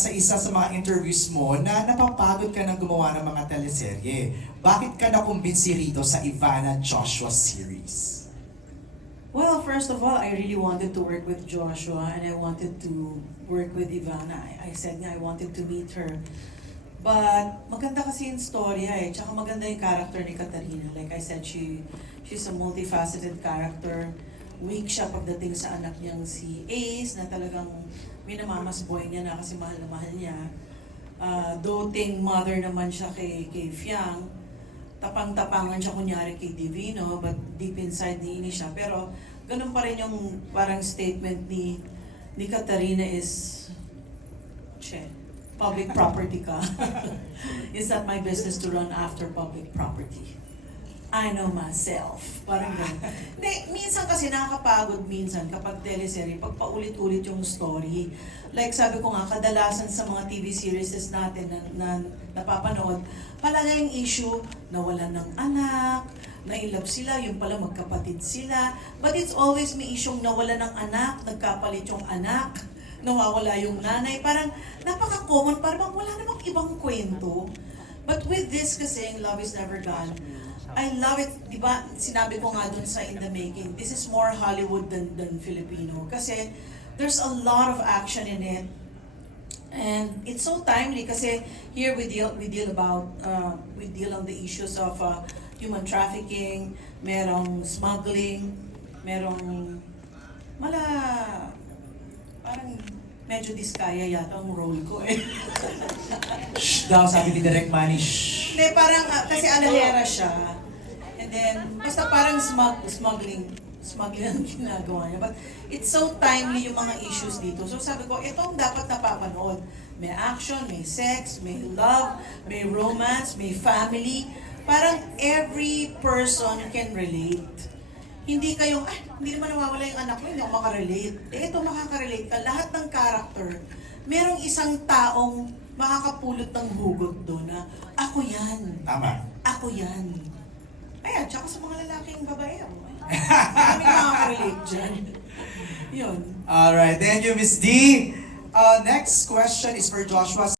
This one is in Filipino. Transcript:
sa isa sa mga interviews mo na napapagod ka ng gumawa ng mga teleserye. Bakit ka nakumbinsi rito sa Ivana Joshua series? Well, first of all, I really wanted to work with Joshua and I wanted to work with Ivana. I said nga I wanted to meet her. But maganda kasi yung storya eh. Tsaka maganda yung character ni Katarina. Like I said, she's a multifaceted character. Weak siya pagdating sa anak niyang si Ace na talagang minamamasboy niya na kasi mahal na mahal niya. Doting mother naman siya kay Fiang. Tapang-tapangan siya kunyari kay Divino, but deep inside niini siya. Pero ganun pa rin yung parang statement ni Katarina is, che, public property ka. It's not my business to run after public property. I know myself. Parang ganun. Minsan kasi nakakapagod minsan kapag teleserye, pag paulit-ulit yung story. Like sabi ko nga, kadalasan sa mga TV series natin na napapanood, palagi yung issue, nawalan ng anak, nailap sila, yung pala magkapatid sila. But it's always may issue nawalan ng anak, nagkapalit yung anak, nawawala yung nanay. Parang napaka-common, parang wala namang ibang kwento. But with this kasi, Love is Never Gone, I love it, di ba, sinabi ko nga dun sa In the Making, this is more Hollywood than Filipino. Kasi there's a lot of action in it. And it's so timely kasi here we deal on the issues of human trafficking, merong smuggling, merong parang medyo diskaya yata ang role ko eh. Shh daw, sabi ni Direk Manny, shh. Hindi, parang kasi alahera siya. And then, basta parang smuggling ang ginagawa niya. But it's so timely yung mga issues dito. So sabi ko, ito ang dapat napapanood. May action, may sex, may love, may romance, may family. Parang every person can relate. Hindi kayong, hindi naman nawawala yung anak ko, hindi ako makarelate. Ito makakarelate ka. Lahat ng character, merong isang taong makakapulot ng hugot doon na, ako yan. Tama. Ako yan. Ayan, tsaka sa mga lalaking babae. Marami makaka-relate dyan. Yun. Alright, thank you, Miss D. Next question is for Joshua.